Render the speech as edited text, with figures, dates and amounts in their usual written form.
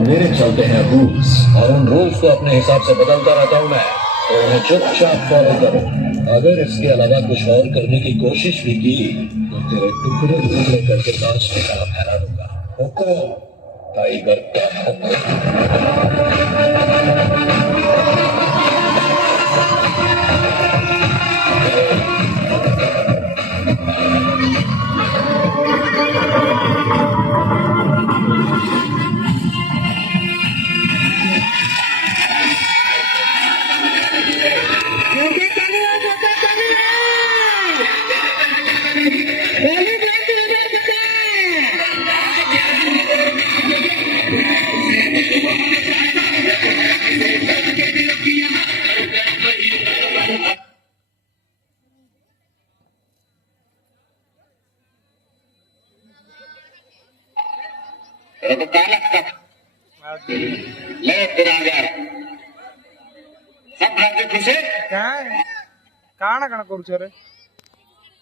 मेरे चलते हैं रूल्स, और उन रूल्स को अपने हिसाब से बदलता रहता हूँ मैं, तो उन्हें चुपचाप फॉलो करो। अगर इसके अलावा कुछ और करने की कोशिश भी की तो तेरे टुकड़े टुकड़े करके नाच की तरह फैला दूंगा। हुकुम टाइगर का हुकुम। ले फिर आ गया सब राज्य खुशे କାଣା କାଣା କାଣା କରୁଛ ରେ?